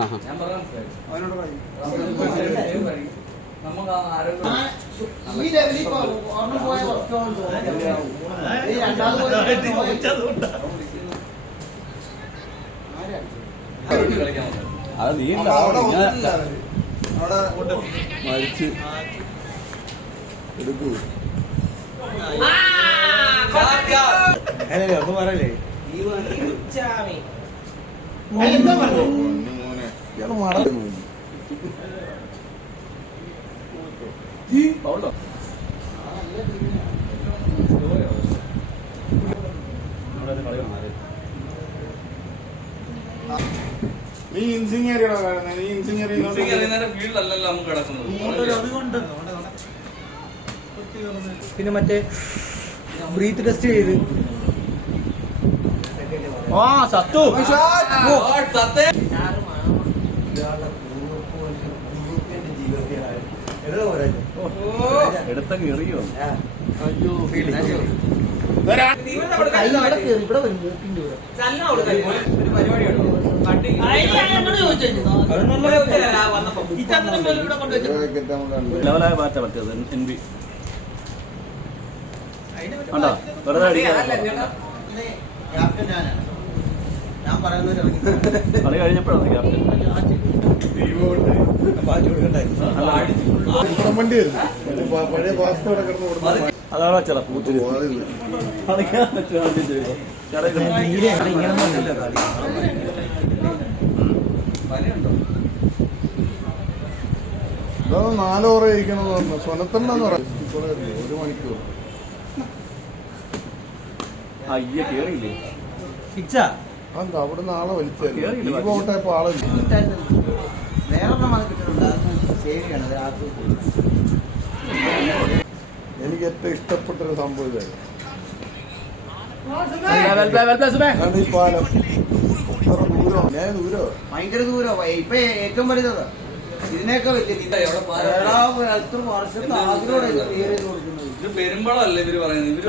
അത് നീ മരിച്ച് എടുക്കൂ ഒന്നും പറയല്ലേ ഇയാള് മറന്നു നീ ഇൻസിനിയറിയാണോ കാണുന്നത്? നീ ഇൻസിനിയറി ഫീൽഡല്ലല്ലോ നമുക്ക് കിടക്കുന്നത്. പിന്നെ മറ്റേ ബ്രീത്ത് ടെസ്റ്റ് ചെയ്ത് സത്തു എടുത്തൊക്കെ എറിയോ? അയ്യോ ലെവലായ മാറ്റാൻ പറ്റിയത് എൻബി കണ്ടോ വെറുതെ കളി കഴിഞ്ഞപ്പോഴാണ് ക്യാപ്റ്റൻ അതാണ് ചില പൂത്തിരി ഇതൊന്ന് 4 ഓവർ കഴിക്കണമെന്ന് പറഞ്ഞു. സ്വനത്തണ്ടെന്ന് പറഞ്ഞു 1 മണിക്കൂർ. അയ്യ കേറിയില്ലേ? ഫിക്സാ എന്താ അവിടെ നാളെ വലിച്ചേറിയില്ല. ഈ പോട്ടയപ്പോ ആളില്ല. എനിക്ക് ഏറ്റവും ഇഷ്ടപ്പെട്ടൊരു സംഭവം ഇതായിരുന്നു. ഈ പാലം ഞാൻ ദൂരോ ഭയങ്കര ദൂരോ ഇപ്പൊ ഏറ്റവും വലുതാ ഇതിനൊക്കെ വലിയ എത്ര വർഷത്തെ ആഗ്രഹം ഇത് പെരുമ്പളല്ലേ ഇവര് പറയുന്നത്?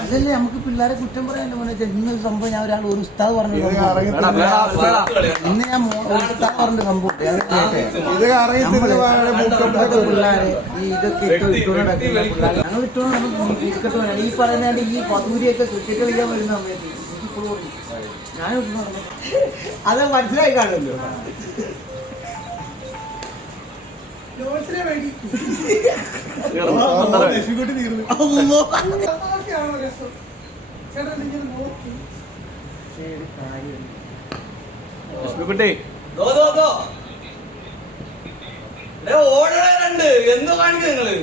അതല്ലേ നമുക്ക് പിള്ളേരെ കുറ്റം പറയാനല്ലോ മോനെ. ഇന്നൊരു സംഭവം ഞാൻ ഒരു ഉസ്താദ് പറഞ്ഞു ഇന്ന് ഞാൻ ഒരു ഉസ്താദ് പറഞ്ഞ സംഭവം പിള്ളേരെ ഈ ഇതൊക്കെ ഇട്ടുകൊണ്ടിരിക്കുന്ന പിള്ളേർ ഞങ്ങൾ ഇട്ടുകൊണ്ട് ഈ പറയുന്ന ഈ പതൂരിയൊക്കെ ക്രിക്കറ്റ് കളിക്കാൻ വരുന്ന സമയത്ത് എനിക്കിപ്പോഴും ഞാൻ അത് മനസ്സിലായി കാണുമല്ലോ. ലക്ഷ്മിക്കുട്ടി ഓടണുണ്ട് എന്തോ കാണിക്കും നിങ്ങള്.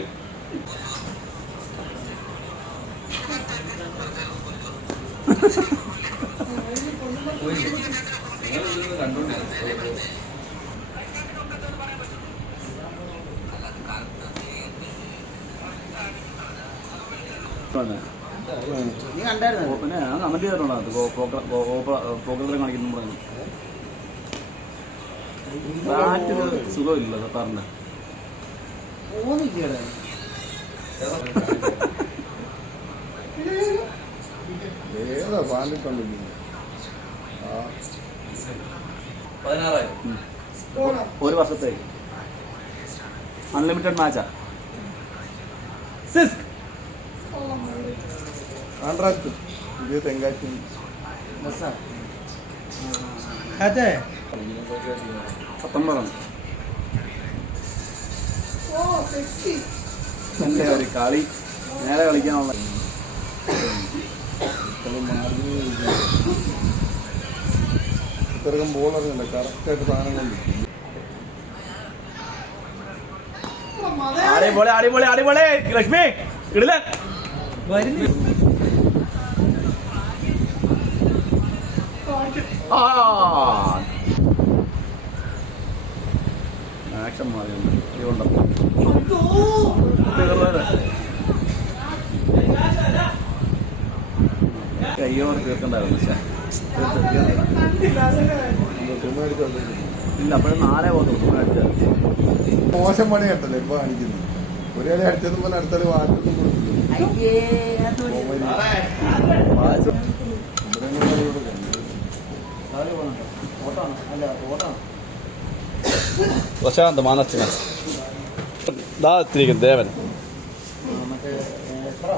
നീ കണ്ടായിരുന്നു? പിന്നെ ഞാൻ കമന്റ് ചെയ്തിട്ടുണ്ടോ പ്രോഗ്രാം കാണിക്കുന്നു പറഞ്ഞു. ബാറ്റിന് സുഖമില്ല സർക്കാരിന്റെ. ഏതാ പാലിട്ടുണ്ടില്ല 16,000 ഒരു വർഷത്തേക്ക് അൺലിമിറ്റഡ് മാച്ചാ. കോൺട്രാക്ട് ഇത് തെങ്കാശി അതെ 19 എന്റെ ഒരു കളി നേരെ കളിക്കാനുള്ള ഇത്രയും ബോളറിഞ്ഞില്ല. കറക്റ്റായിട്ട് സാധനം കൊണ്ട് അടിപൊളി അടിപൊളി അടിപൊളി. ലക്ഷ്മി ഇടില്ല വരുന്നു. ആക്ഷൻ മാറിയുണ്ട് കയ്യോടെ തീർക്കണ്ടായിരുന്നു. ഇല്ല അപ്പോഴും 4 പോകുന്നു. മോശം പണി കേട്ടല്ലേ ഇപ്പൊ കാണിക്കുന്നത്. ഒരാളെ അടിച്ചതും പോലെ അടുത്തൊരു വാറ്റൊന്നും കൊടുക്കില്ല. അയ്യേ ഞാൻ തോന്നി. രാവിലെ പോകണുണ്ടോ? ഓട്ടാണോ? അല്ല ഓട്ടാണോ? പ്രശാന്ത് മാനസിക ദാ എത്തിയിരിക്കുന്നു ദേവൻ. മറ്റേ എത്ര